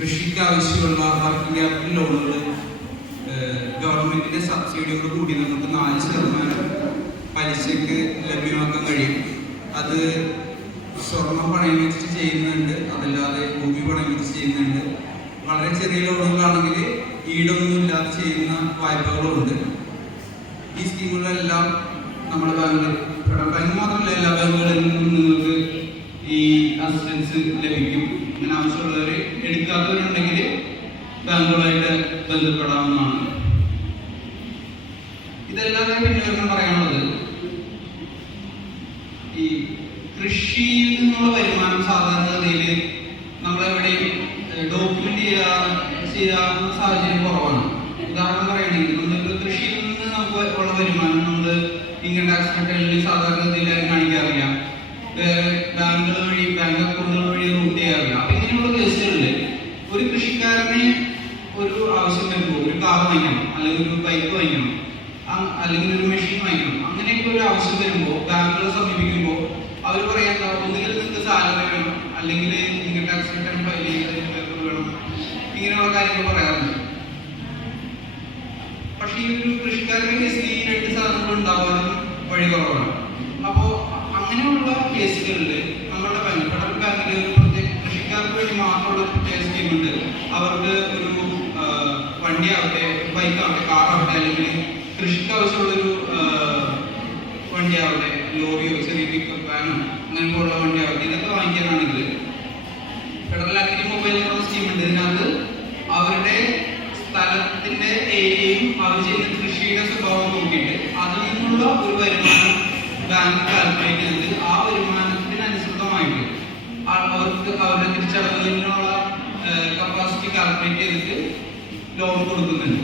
കൃഷിക്ക് ആവശ്യമുള്ള working capital ലോണുകൾ ഗവൺമെന്റിന്റെ സബ്സിഡിയോട് കൂടി നമുക്ക് നാല് ശതമാനം പലിശക്ക് ലഭ്യമാക്കാൻ കഴിയും. അത് സ്വർണം പണയം വെച്ചിട്ട് ചെയ്യുന്നുണ്ട്. അതല്ലാതെ ഭൂമി പണയം വെച്ച് ചെയ്യുന്നുണ്ട്. വളരെ ചെറിയ ലോണുകളാണെങ്കിൽ ഈടൊന്നും ഇല്ലാതെ ചെയ്യുന്ന വായ്പകളുണ്ട്. ഈ സ്കീമുകളെല്ലാം നമ്മുടെ ബാങ്കിൽ ബാങ്ക് മാത്രമല്ല എല്ലാ ബാങ്കുകളിൽ നിന്നും നിങ്ങൾക്ക് ഈ അസിസ്റ്റൻസ് ലഭിക്കും. അങ്ങനെ ആവശ്യമുള്ളവർ എടുക്കാത്തവരുണ്ടെങ്കിൽ ബാങ്കുകളായിട്ട് ബന്ധപ്പെടാവുന്നതാണ്. ഇതല്ലാതെ പിന്നെ ഒരെണ്ണം പറയാനുള്ളത്. ഈ കൃഷിയിൽ നിന്നുള്ള വരുമാനം സാധാരണഗതിയിൽ നമ്മളെവിടെയും ഡോക്യുമെന്റ് ചെയ്യാ ചെയ്യാവുന്ന സാഹചര്യം കുറവാണ്. ഉദാഹരണം പറയുകയാണെങ്കിൽ നമ്മളിപ്പോൾ കൃഷിയിൽ നിന്ന് നമുക്ക് ഉള്ള വരുമാനം നമ്മൾ ഇൻകം ടാക്സ് റിട്ടേണിൽ സാധാരണഗതിയിൽ കാണിക്കാറില്ല. ബാങ്കുകൾ വഴി ബാങ്ക് അക്കൗണ്ടുകൾ വഴി റൂട്ട് ചെയ്യാറില്ല. അപ്പൊ ഇങ്ങനെയുള്ള ഒരു കൃഷിക്കാരന് ഒരു ആവശ്യം വരുമ്പോൾ ഒരു കാർ വാങ്ങിക്കണം അല്ലെങ്കിൽ ഒരു ബൈക്ക് വാങ്ങിക്കണം അല്ലെങ്കിൽ ഒരു മെഷീൻ വാങ്ങിക്കണം അങ്ങനെയൊക്കെ ഒരു ആവശ്യം വരുമ്പോൾ ബാങ്കുകളെ സമീപിക്കുമ്പോൾ അവർ പറയാൻ ഒന്നുകിൽ നിങ്ങൾക്ക് സാലറി വേണം അല്ലെങ്കിൽ നിങ്ങൾ ടാക്സ് റിട്ടേൺ ഫയൽ വേണം ഇങ്ങനെയുള്ള കാര്യങ്ങൾ പറയാറുണ്ട്. പക്ഷേ ഈ ഒരു കൃഷിക്കാരുടെ കേസിൽ ഈ രണ്ട് സാധനങ്ങൾ ഉണ്ടാവാനും വഴി കുറവാണ്. അപ്പോൾ അങ്ങനെയുള്ള കേസുകളിൽ നമ്മുടെ വെൽഫെയർ ബാങ്കിൽ ഒരു പ്രത്യേക കൃഷിക്കാർക്ക് വേണ്ടി മാത്രമുള്ള പ്രത്യേക സ്കീമുണ്ട്. അവർക്ക് ഒരു വണ്ടി ആവട്ടെ ബൈക്ക് ആവട്ടെ കാർ ആവട്ടെ അല്ലെങ്കിൽ കൃഷിക്ക് ആവശ്യമുള്ളൊരു വണ്ടി ആവട്ടെ ലോറിയോ ചെറിയ പിക്കപ്പ് വാനോ പോലുള്ള വണ്ടി ആവട്ടെ ഇതൊക്കെ വാങ്ങിക്കാനാണെങ്കിൽ ഫെഡറൽ അഗ്രി മൊബൈൽ എന്നുള്ള സ്കീമുണ്ട്. ഇതിനകത്ത് അവരുടെ സ്ഥലത്തിന്റെ ഏരിയയും അവർ ചെയ്യുന്ന കൃഷിയുടെ സ്വഭാവം നോക്കിയിട്ട് അതിൽ നിന്നുള്ള ഒരു വരുമാനം ബാങ്ക് കാൽക്കുലേറ്റ് ചെയ്ത് ആ വരുമാനത്തിന് അനുസൃതമായിട്ട് ആ- അവർക്ക് അവരുടെ തിരിച്ചടവുന്നതിനുള്ള കപ്പാസിറ്റി കാൽക്കുലേറ്റ് ചെയ്തിട്ട് ലോൺ കൊടുക്കുന്നുണ്ട്.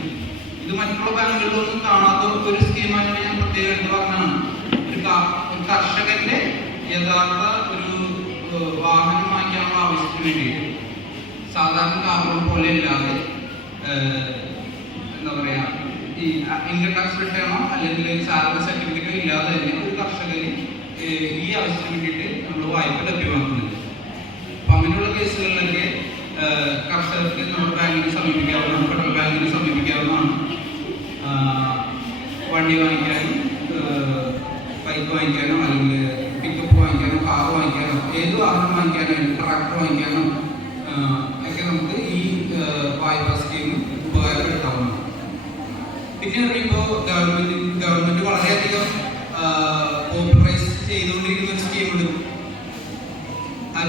ഇത് മറ്റുള്ള ബാങ്കുകളിലൊന്നും കാണാത്ത ഒരു സ്കീമായിട്ട് ഞാൻ പ്രത്യേകം എടുത്ത് പറഞ്ഞാണ് ഒരു കർഷകന്റെ യഥാർത്ഥ ഒരു വാഹനം വാങ്ങിക്കാനുള്ള ആവശ്യത്തിന് വേണ്ടിയിട്ട്. സാധാരണ കാറുകൾ പോലെ ഇല്ലാതെ എന്താ പറയാ ഈ ഇൻകം ടാക്സ് റിട്ടേണോ അല്ലെങ്കിൽ സാലറി സർട്ടിഫിക്കറ്റോ ഇല്ലാതെ തന്നെ ഒരു കർഷകന് ഈ ആവശ്യത്തിന് വേണ്ടിയിട്ട് നമ്മൾ വായ്പ ലഭ്യമാക്കുന്നുണ്ട്. അപ്പൊ അങ്ങനെയുള്ള കേസുകളിലൊക്കെ കർഷകർക്ക് നമ്മുടെ ബാങ്കിനെ സമീപിക്കാവുന്നതാണ് ഫെഡറൽ ബാങ്കിനെ സമീപിക്കാവുന്നതാണ്. വണ്ടി വാങ്ങിക്കാനും ബൈക്ക് വാങ്ങിക്കാനോ അല്ലെങ്കിൽ പിക്കപ്പ് വാങ്ങിക്കാനോ കാർ വാങ്ങിക്കാനോ ഏത് വാഹനം വാങ്ങിക്കാനോ ട്രാക്ടർ വാങ്ങിക്കാനോ ഒക്കെ നമുക്ക് ഈ വായ്പ സ്കീം ഉപകാരപ്പെടുത്താവുന്നതാണ്. പിന്നെ പറയുമ്പോൾ ഗവൺമെന്റ് ഗവൺമെന്റ് വളരെയധികം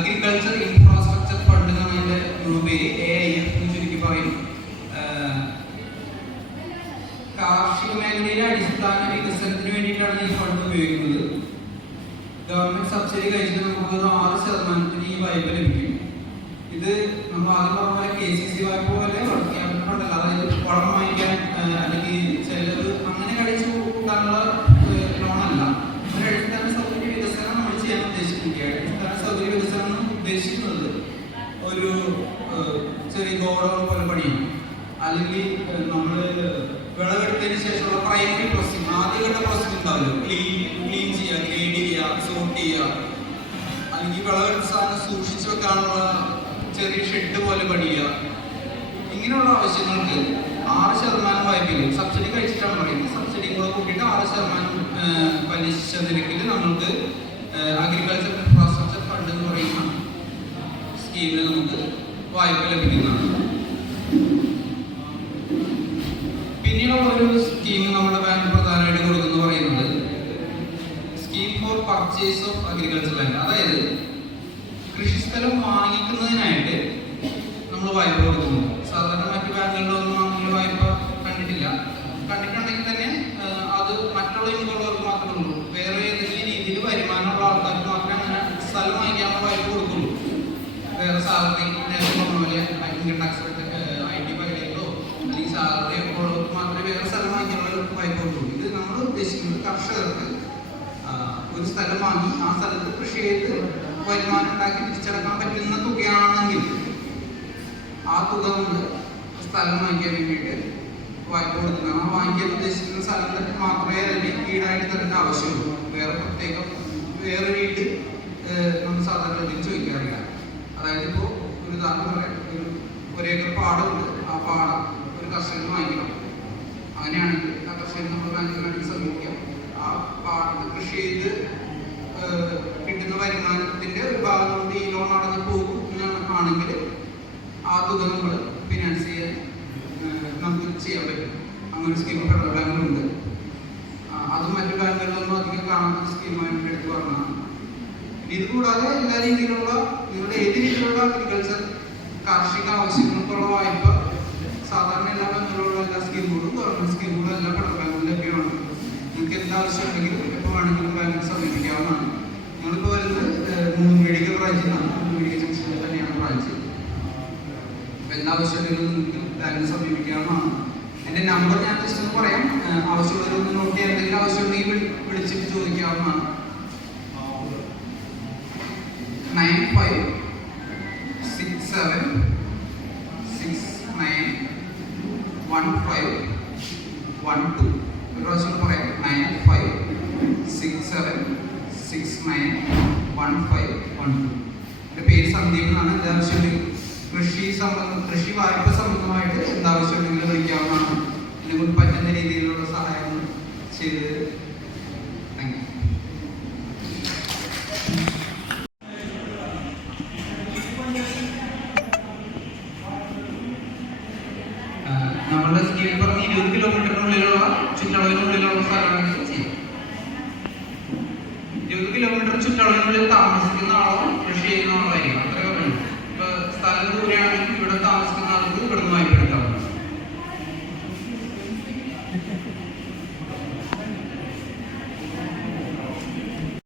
അഗ്രികൾച്ചർ ഇൻഫ്രാസ്ട്രക്ചർ ഫണ്ട് എന്നാണ് അതിന്റെ പേര് എ ഐ എഫ് ചുരുക്കി പറയും കാർഷിക മേഖലയിലെ അടിസ്ഥാന വികസനത്തിന് വേണ്ടിയിട്ടാണ് ഈ ഫണ്ട് ഉപയോഗിക്കുന്നത്. ഗവൺമെന്റ് സബ്സിഡി കഴിച്ചിട്ട് നമുക്ക് ഒരു ആറ് ശതമാനത്തിന് ഈ വായ്പ ലഭിക്കും. ഇത് നമ്മൾ ആദ്യം ഉദ്ദേശിക്കുന്നത് ഒരു ചെറിയ ഗോഡൗൺ പോലെ പണിയും. അല്ലെങ്കിൽ നമ്മൾ വിളവെടുത്തതിന് ശേഷമുള്ള പ്രൈമറി പ്രോസസ്സിംഗ് ആദ്യഘട്ട പ്രോസസ്സിംഗ് ഉണ്ടാവില്ല? ക്ലീൻ ക്ലീൻ ചെയ്യുക ഗ്രേഡ് ചെയ്യുക സോർട്ട് ചെയ്യുക. അല്ലെങ്കിൽ വിളവെടുത്ത സാധനം സൂക്ഷിച്ചു വെക്കാനുള്ള ചെറിയ ഷെഡ് പോലെ പണിയുക. ഇങ്ങനെയുള്ള ആവശ്യങ്ങൾക്ക് ആറ് ശതമാനം വായ്പയിൽ സബ്സിഡി കഴിച്ചിട്ടാണ് പറയുന്നത്. സബ്സിഡി കൂടെ കൂട്ടിയിട്ട് ആറ് ശതമാനം പലിശ നിരക്കിൽ നമ്മൾക്ക് അഗ്രികൾച്ചർ ഇൻഫ്രാസ്ട്രക്ചർ ഫണ്ട് എന്ന് പറയുന്ന സ്കീമിൽ നമുക്ക് വായ്പ ലഭിക്കുന്നതാണ്. പിന്നീടുള്ള ഒരു സ്കീം നമ്മുടെ ബാങ്ക് പ്രധാനമായിട്ട് കൊടുക്കുന്നു പറയുന്നത് scheme for purchase of agriculture land അതായത് കൃഷിസ്ഥലം വാങ്ങിക്കുന്നതിനായിട്ട് നമ്മൾ വായ്പ കൊടുക്കുന്നു സാധാരണ മറ്റു ബാങ്കുകളിലൊന്നും അങ്ങനെ വായ്പ കണ്ടിട്ടില്ല കണ്ടിട്ടുണ്ടെങ്കിൽ തന്നെ ആ, അത് മറ്റുള്ള ഇൻകമുള്ളവർക്ക് മാത്രമേ ഉള്ളൂ വേറെ ഏതെങ്കിലും രീതിയിൽ വരുമാനമുള്ള ആൾക്കാർക്ക് മാത്രമേ അങ്ങനെ സ്ഥലം വാങ്ങിക്കാനുള്ള വായ്പ കൊടുക്കുള്ളൂ വേറെ സാലറി നേരത്തെ പറഞ്ഞ പോലെ ഇൻകം ടാക്സ് ഐ ടി പൈലോ അല്ലെങ്കിൽ സാലറി ഉള്ളവർക്ക് മാത്രമേ വേറെ സ്ഥലം വാങ്ങിക്കാനുള്ള വായ്പ കൊടുക്കുള്ളൂ ഇത് നമ്മൾ ഉദ്ദേശിക്കുന്നത് കർഷകർക്ക് ഒരു സ്ഥലം വാങ്ങി ആ സ്ഥലത്ത് കൃഷി ചെയ്ത് വരുമാനം ഉണ്ടാക്കി തിരിച്ചടക്കാൻ പറ്റുന്ന തുകയാണെങ്കിൽ ആ തുക കൊണ്ട് സ്ഥലം വാങ്ങിക്കാൻ വേണ്ടിയിട്ട് വായ്പ കൊടുക്കുന്നത് ആ വാങ്ങിക്കാൻ ഉദ്ദേശിക്കുന്ന സ്ഥലത്തിന് മാത്രമേ അതിന് ഈടായിട്ട് തരേണ്ട ആവശ്യമുള്ളൂ. വേറെ പ്രത്യേകം വേറെ വീട് നമ്മൾ സാധാരണ രീതിയിൽ ചോദിക്കാറില്ല. അതായത് ഇപ്പോൾ ഒരു ഉദാഹരണം പറയാം. ഒരു ഒരു ഒരു പാടമുണ്ട്. ആ പാടം ഒരു കർഷകന് വാങ്ങിക്കണം. അങ്ങനെയാണെങ്കിൽ ആ കർഷകന് നമ്മൾ വേണ്ടി സമീപിക്കാം. ആ പാടത്ത് കൃഷി ചെയ്ത് കിട്ടുന്ന വരുമാനത്തിന്റെ ഒരു ഭാഗം കൊണ്ട് ഈ ലോൺ അടഞ്ഞു പോകും ആണെങ്കിൽ ആ തുക നമ്മൾ ഫിനാൻസ് ചെയ്യാൻ നമുക്ക് ചെയ്യാൻ പറ്റും. അങ്ങനെ ഒരു സ്കീം ഫെഡറൽ ബാങ്കിലുണ്ട് അത് മറ്റു ബാങ്കുകളിലൊന്നും അധികം കാണാത്ത സ്കീമായിട്ട് എടുത്തു പറഞ്ഞതാണ് ഇത് കൂടാതെ എല്ലാ രീതിയിലുള്ള നിങ്ങളുടെ ഏത് രീതിയിലുള്ള അഗ്രികൾച്ചർ കാർഷിക ആവശ്യങ്ങൾക്കുള്ള വായ്പ സാധാരണ എല്ലാ ബാങ്കുകളിലുള്ള എല്ലാ സ്കീമുകളും ഗവൺമെന്റ് സ്കീമുകളും എല്ലാ ഫെഡറൽ ബാങ്കുകളിലും ലഭ്യമാണ് ആവശ്യമുണ്ടെങ്കിലും എപ്പോൾ വേണമെങ്കിലും ബാലൻസ് സമീപിക്കാവുന്നതാണ്. ഞങ്ങളിപ്പോൾ വരുന്നത് മൂന്ന് മെഡിക്കൽ ബ്രാഞ്ചിൽ നിന്നാണ് മെഡിക്കൽ ജംഗ്ഷനിൽ തന്നെയാണ് ബ്രാഞ്ച് അപ്പോൾ എല്ലാ ആവശ്യമുണ്ടെങ്കിലും നിങ്ങൾക്ക് ബാലൻസ് സമീപിക്കാവുന്നതാണ്. എന്റെ നമ്പർ ഞാൻ ജസ്റ്റ് ഒന്ന് പറയാം. ആവശ്യമുള്ളവരൊന്ന് നോക്കി എന്തെങ്കിലും ആവശ്യമുണ്ടെങ്കിൽ വിളി- വിളിച്ചിട്ട് ചോദിക്കാവുന്നതാണ്. Nine five six seven six nine one five one two. ഒരു പ്രാവശ്യം പറയാം. Nine five six seven six nine one five one two എന്റെ പേര് സന്ദീപ് എന്നാണ് എന്താവശ്യമുണ്ടെങ്കിൽ കൃഷി സംബന്ധം കൃഷി വായ്പ സംബന്ധമായിട്ട് എന്താവശ്യമുണ്ടെങ്കിലും വിളിക്കാവുന്നതാണ്. കൊണ്ട് പറ്റുന്ന രീതിയിലുള്ള സഹായം ചെയ്ത് പറഞ്ഞ ഇരുപത് കിലോമീറ്ററിനുള്ളിലുള്ള ചുറ്റളവിനുള്ളിലുള്ള സ്ഥലങ്ങളിൽ ചെയ്യാം ഇരുപത് കിലോമീറ്റർ ചുറ്റളവിനുള്ളിൽ